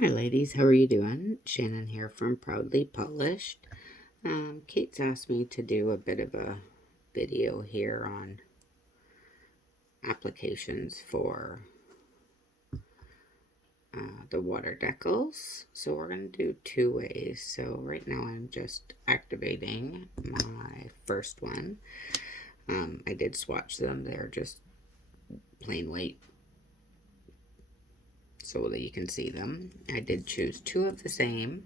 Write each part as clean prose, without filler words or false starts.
Hi ladies, how are you doing? Shannon here from Proudly Polished. Kate's asked me to do a bit of a video here on applications for the water decals. So we're going to do two ways. So right now I'm just activating my first one. I did swatch them. They're just plain white so that you can see them. I did choose two of the same.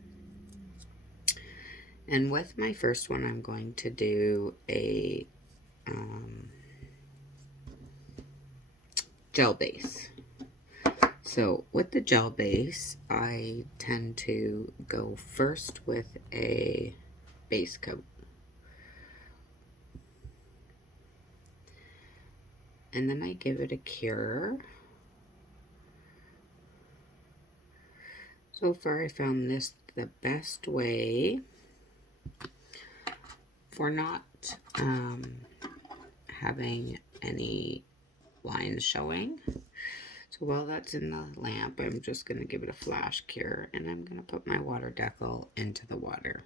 And with my first one, I'm going to do a gel base. So with the gel base, I tend to go first with a base coat. And then I give it a cure. So far I found this the best way for not having any lines showing. So while that's in the lamp, I'm just going to give it a flash cure, and I'm going to put my water decal into the water.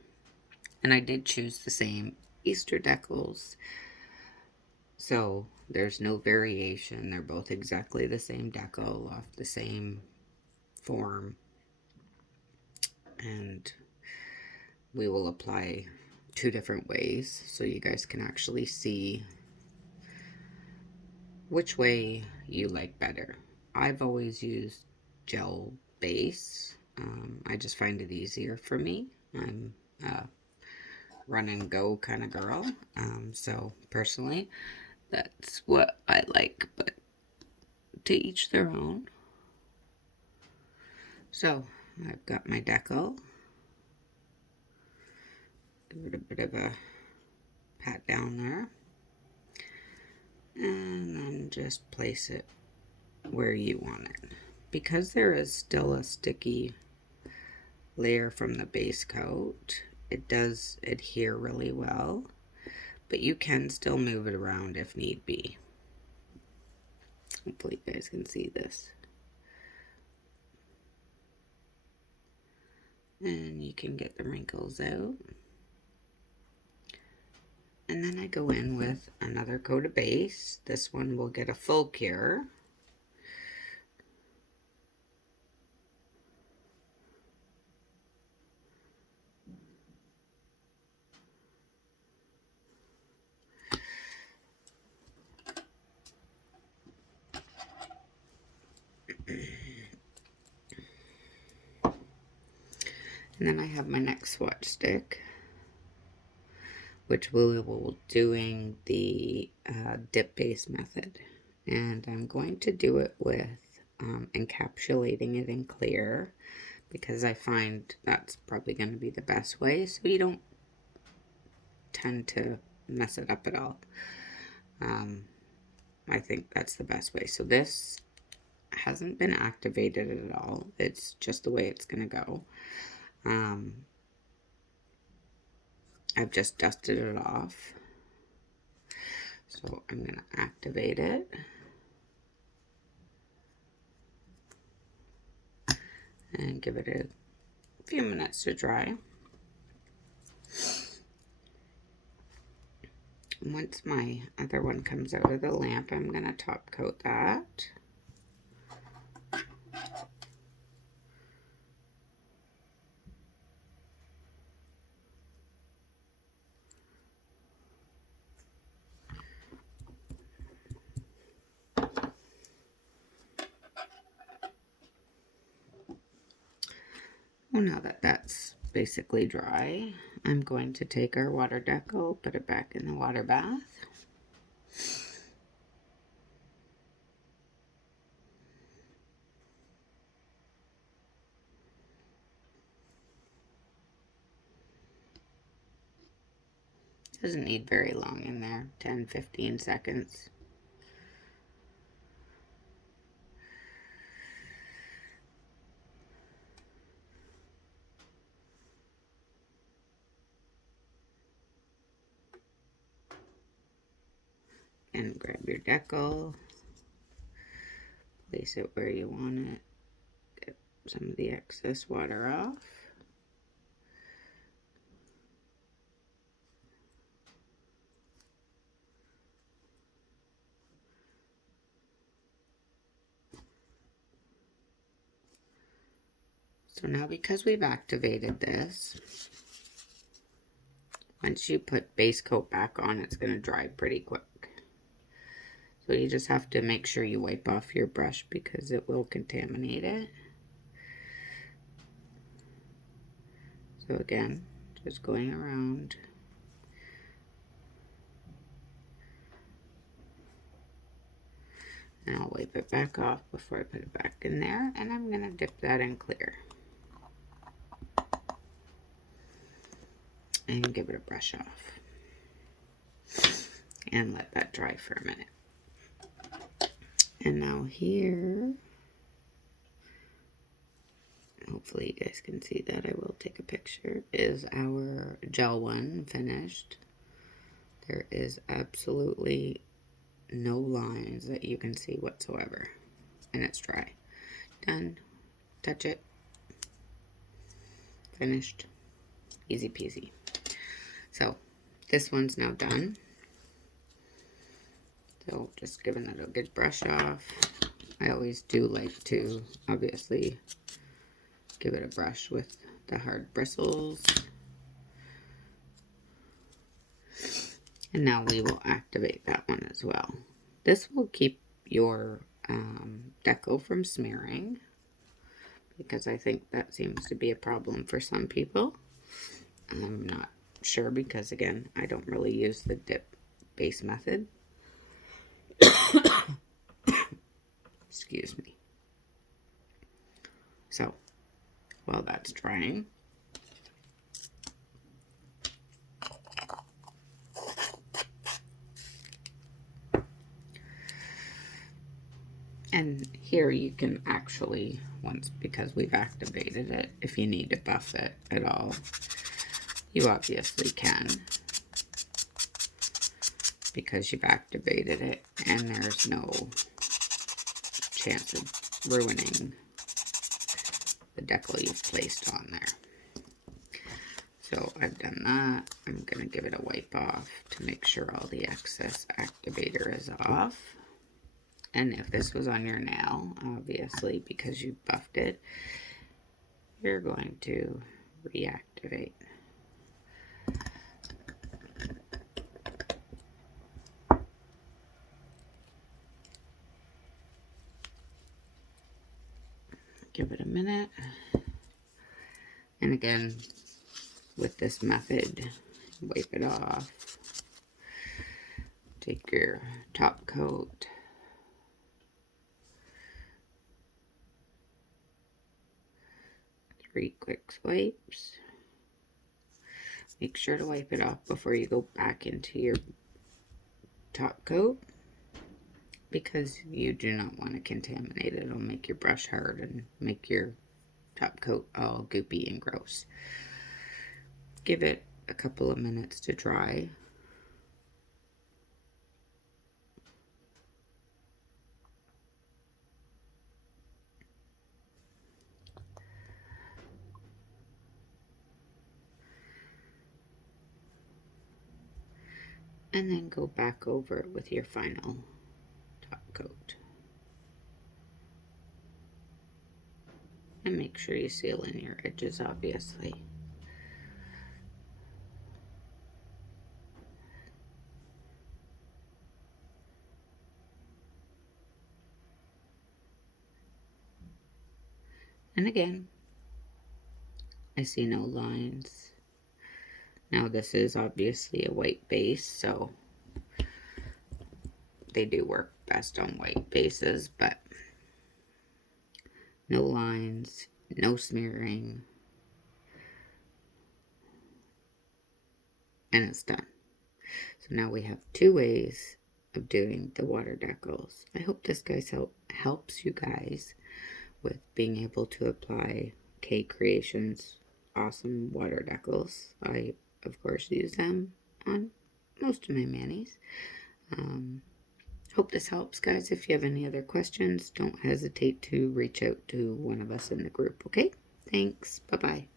And I did choose the same Easter decals, so there's no variation. They're both exactly the same decal off the same form, and we will apply two different ways so you guys can actually see which way you like better. I've always used gel base. I just find it easier for me. I'm a run and go kind of girl. So personally, that's what I like, but to each their own. So I've got my decal. Give it a bit of a pat down there. And then just place it where you want it. Because there is still a sticky layer from the base coat, it does adhere really well, but you can still move it around if need be. Hopefully you guys can see this. And you can get the wrinkles out. And then I go in with another coat of base. This one will get a full cure. And then I have my next swatch stick, which we will doing the dip base method. And I'm going to do it with encapsulating it in clear, because I find that's probably going to be the best way, so you don't tend to mess it up at all. I think that's the best way. So this hasn't been activated at all. It's just the way it's going to go. I've just dusted it off. So I'm going to activate it. And give it a few minutes to dry. Once my other one comes out of the lamp, I'm going to top coat that. Well, now that that's basically dry, I'm going to take our water decal, put it back in the water bath. Doesn't need very long in there, 10-15 seconds. And grab your decal, place it where you want it, some of the excess water off. So now, because we've activated this, once you put base coat back on, it's going to dry pretty quick. So you just have to make sure you wipe off your brush because it will contaminate it. So again, just going around. And I'll wipe it back off before I put it back in there. And I'm going to dip that in clear. And give it a brush off. And let that dry for a minute. And now here, hopefully you guys can see that, I will take a picture, is our gel one finished. There is absolutely no lines that you can see whatsoever. And it's dry. Done. Touch it. Finished. Easy peasy. So, this one's now done. So, just giving it a good brush off. I always do like to, obviously, give it a brush with the hard bristles. And now we will activate that one as well. This will keep your deco from smearing, because I think that seems to be a problem for some people. I'm not sure because, again, I don't really use the dip base method. Excuse me. So, while that's drying, and here you can actually, once, because we've activated it, if you need to buff it at all, you obviously can, because you've activated it and there's no chance of ruining the decal you've placed on there. So I've done that. I'm going to give it a wipe off to make sure all the excess activator is off. And if this was on your nail, obviously, because you buffed it, you're going to reactivate. Give it a minute. And again, with this method, wipe it off. Take your top coat. Three quick swipes. Make sure to wipe it off before you go back into your top coat, because you do not want to contaminate it. It'll make your brush hard and make your top coat all goopy and gross. Give it a couple of minutes to dry. And then go back over it with your final top coat. And make sure you seal in your edges, obviously. And again, I see no lines. Now this is obviously a white base, so they do work best on white bases, but no lines, no smearing, and it's done. So now we have two ways of doing the water decals. I hope this guys helps you guys with being able to apply K Kreations awesome water decals. I, of course, use them on most of my manis. Hope this helps, guys. If you have any other questions, don't hesitate to reach out to one of us in the group, okay? Thanks. Bye-bye.